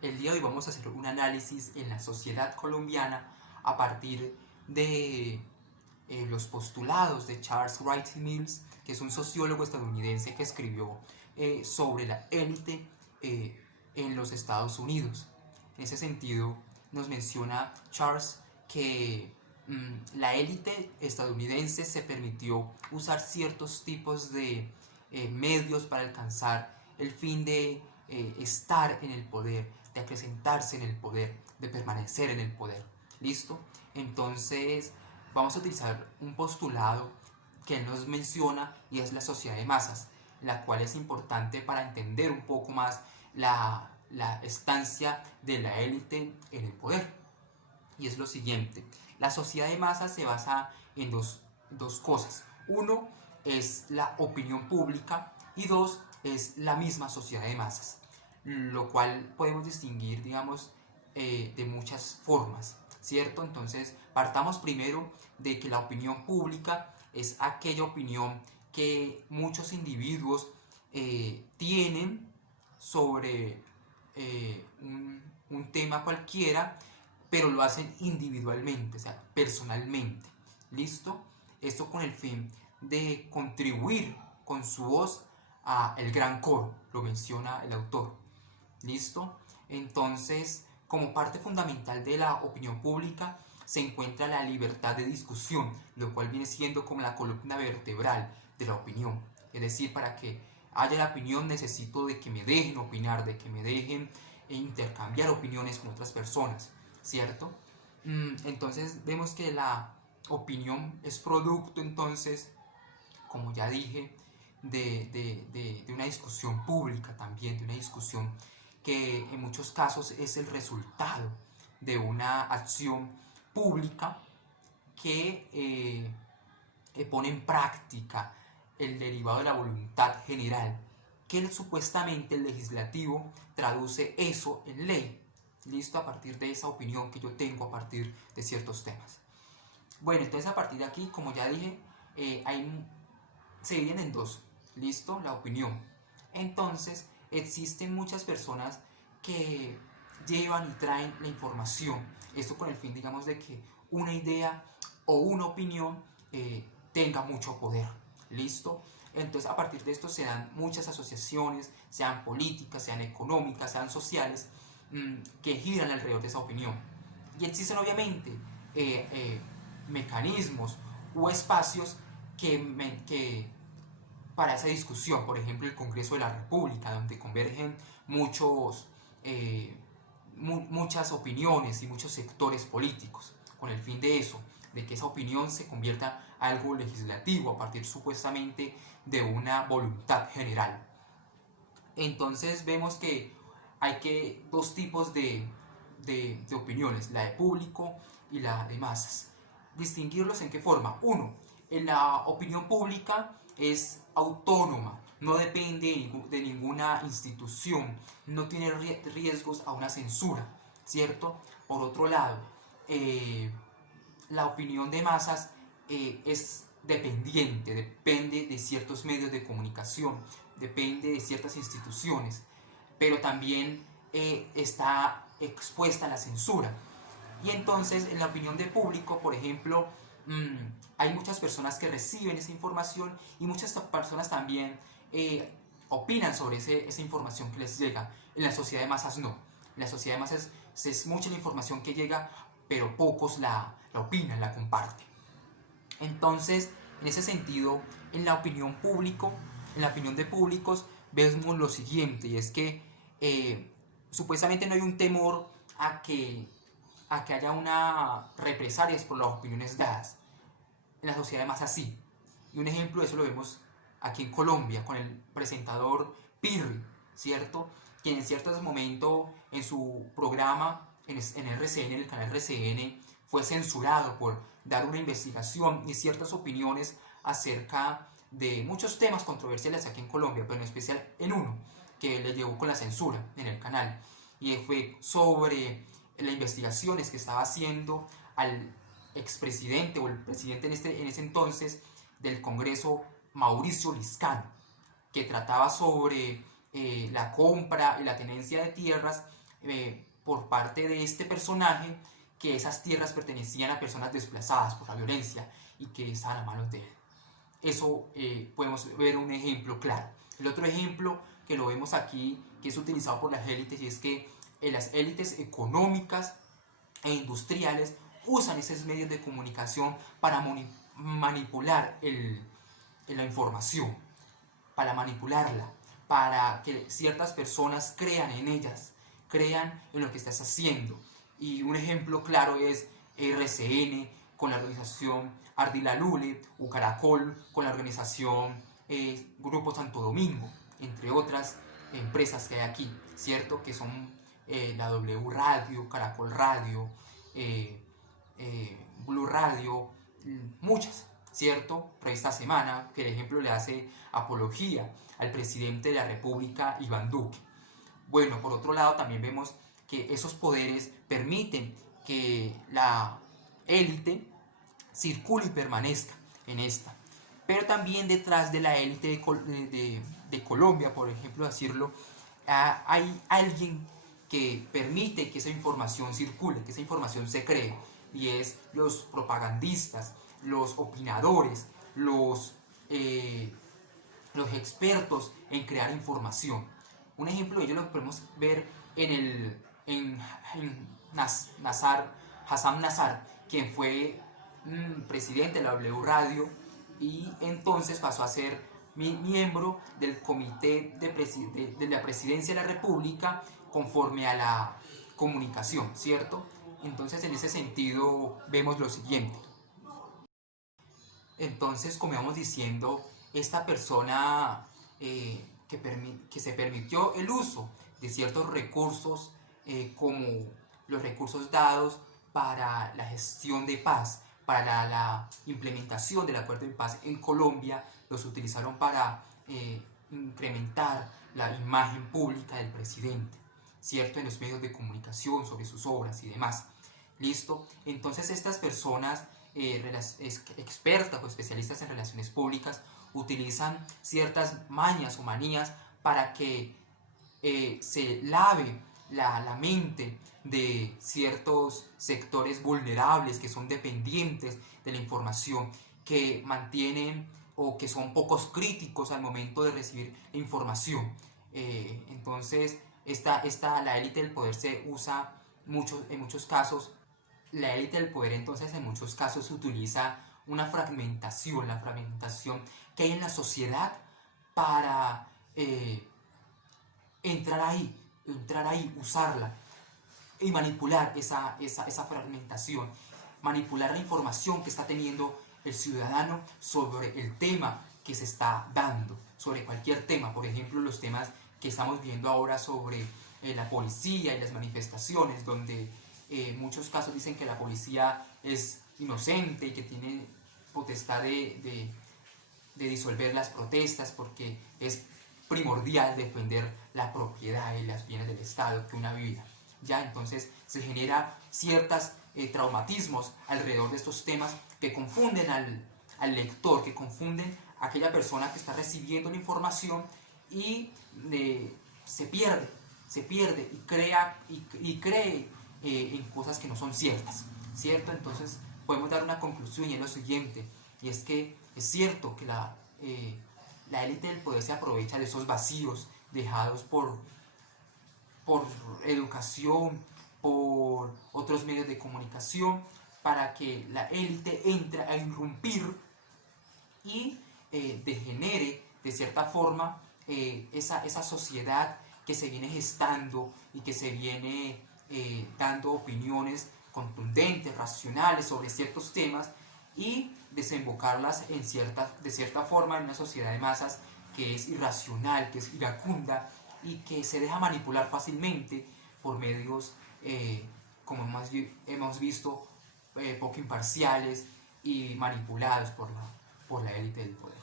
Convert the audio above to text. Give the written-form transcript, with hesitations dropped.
El día de hoy vamos a hacer un análisis en la sociedad colombiana a partir de los postulados de Charles Wright Mills, que es un sociólogo estadounidense que escribió sobre la élite en los Estados Unidos. En ese sentido, nos menciona Charles que la élite estadounidense se permitió usar ciertos tipos de medios para alcanzar el fin de estar en el poder, de acrecentarse en el poder, de permanecer en el poder. ¿Listo? Entonces vamos a utilizar un postulado que él nos menciona y es la sociedad de masas, la cual es importante para entender un poco más la estancia de la élite en el poder. Y es lo siguiente: la sociedad de masas se basa en dos cosas. Uno es la opinión pública y dos es la misma sociedad de masas, lo cual podemos distinguir, digamos, de muchas formas, ¿cierto? Entonces, partamos primero de que la opinión pública es aquella opinión que muchos individuos tienen sobre un tema cualquiera, pero lo hacen individualmente, o sea, personalmente. ¿Listo? Esto con el fin de contribuir con su voz a el gran coro, lo menciona el autor. ¿Listo? Entonces, como parte fundamental de la opinión pública se encuentra la libertad de discusión, lo cual viene siendo como la columna vertebral de la opinión. Es decir, para que haya la opinión necesito de que me dejen opinar, de que me dejen intercambiar opiniones con otras personas, ¿cierto? Entonces vemos que la opinión es producto, entonces, como ya dije, de una discusión pública también, de una discusión que en muchos casos es el resultado de una acción pública que pone en práctica el derivado de la voluntad general, que supuestamente el legislativo traduce eso en ley. ¿Listo? A partir de esa opinión que yo tengo a partir de ciertos temas. Bueno, entonces a partir de aquí, como ya dije, se dividen en dos. ¿Listo? La opinión. Entonces, existen muchas personas que llevan y traen la información. Esto con el fin, digamos, de que una idea o una opinión tenga mucho poder. ¿Listo? Entonces, a partir de esto se dan muchas asociaciones, sean políticas, sean económicas, sean sociales, que giran alrededor de esa opinión. Y existen obviamente mecanismos o espacios que para esa discusión, por ejemplo el Congreso de la República, donde convergen muchas opiniones y muchos sectores políticos, con el fin de eso, de que esa opinión se convierta en algo legislativo a partir supuestamente de una voluntad general. Entonces vemos que hay dos tipos de opiniones, la de público y la de masas. Distinguirlos en qué forma. Uno, en la opinión pública es autónoma, no depende de ninguna institución, no tiene riesgos a una censura, ¿cierto? Por otro lado, la opinión de masas es dependiente, depende de ciertos medios de comunicación, depende de ciertas instituciones, pero también está expuesta a la censura. Y entonces, en la opinión del público, por ejemplo, hay muchas personas que reciben esa información y muchas personas también opinan sobre esa información que les llega. En la sociedad de masas no. En la sociedad de masas es mucha la información que llega, pero pocos la opinan, la comparten. Entonces, en ese sentido, en la opinión público, en la opinión de públicos, vemos lo siguiente, y es que supuestamente no hay un temor a que haya una represalias por las opiniones dadas. En la sociedad más así. Y un ejemplo de eso lo vemos aquí en Colombia con el presentador Pirri, ¿cierto? Quien en cierto momento en su programa en RCN, en el canal RCN, fue censurado por dar una investigación y ciertas opiniones acerca de muchos temas controversiales aquí en Colombia, pero en especial en uno que le llevó con la censura en el canal, y fue sobre las investigaciones que estaba haciendo al expresidente o el presidente en ese entonces del Congreso, Mauricio Liscano, que trataba sobre la compra y la tenencia de tierras por parte de este personaje que esas tierras pertenecían a personas desplazadas por la violencia y que estaban a manos de él. Eso podemos ver un ejemplo claro. El otro ejemplo que lo vemos aquí, que es utilizado por las élites, y es que las élites económicas e industriales usan esos medios de comunicación para manipular la información, para manipularla, para que ciertas personas crean en ellas, crean en lo que estás haciendo. Y un ejemplo claro es RCN con la organización Ardila Lule, o Caracol con la organización Grupo Santo Domingo, entre otras empresas que hay aquí, ¿cierto? Que son la W Radio, Caracol Radio, Blue Radio, muchas, ¿cierto? Pero esta semana, que el ejemplo le hace apología al presidente de la República, Iván Duque. Bueno, por otro lado también vemos que esos poderes permiten que la élite circule y permanezca en esta. Pero también detrás de la élite de Colombia, por ejemplo, decirlo, hay alguien que permite que esa información circule, que esa información se cree, y es los propagandistas, los opinadores, los expertos en crear información. Un ejemplo de ello lo podemos ver en Hassan Nazar, quien fue presidente de la W Radio y entonces pasó a ser miembro del comité de la presidencia de la República conforme a la comunicación, ¿cierto? Entonces en ese sentido vemos lo siguiente. Entonces, como íbamos diciendo, esta persona que se permitió el uso de ciertos recursos como los recursos dados para la gestión de paz, para la implementación del acuerdo de paz en Colombia, los utilizaron para incrementar la imagen pública del presidente, ¿cierto? En los medios de comunicación, sobre sus obras y demás. ¿Listo? Entonces estas personas expertas o especialistas en relaciones públicas utilizan ciertas mañas o manías para que se lave la mente de ciertos sectores vulnerables que son dependientes de la información, que mantienen o que son pocos críticos al momento de recibir información. Entonces la élite del poder se usa en muchos casos. La élite del poder entonces en muchos casos utiliza una fragmentación, la fragmentación que hay en la sociedad para entrar ahí, usarla y manipular esa fragmentación, manipular la información que está teniendo el ciudadano sobre el tema que se está dando, sobre cualquier tema, por ejemplo los temas que estamos viendo ahora sobre la policía y las manifestaciones, donde muchos casos dicen que la policía es inocente y que tiene potestad de disolver las protestas porque es primordial defender la propiedad y los bienes del Estado que una vida. Ya, entonces se genera ciertos traumatismos alrededor de estos temas que confunden al lector, que confunden a aquella persona que está recibiendo la información y se pierde y cree en cosas que no son ciertas, ¿cierto? Entonces podemos dar una conclusión y es lo siguiente, y es que es cierto que la élite del poder se aprovecha de esos vacíos dejados por educación, por otros medios de comunicación, para que la élite entre a irrumpir y degenere de cierta forma esa sociedad que se viene gestando y que se viene dando opiniones contundentes, racionales sobre ciertos temas y desembocarlas de cierta forma en una sociedad de masas que es irracional, que es iracunda y que se deja manipular fácilmente por medios, como hemos visto, poco imparciales y manipulados por la élite del poder.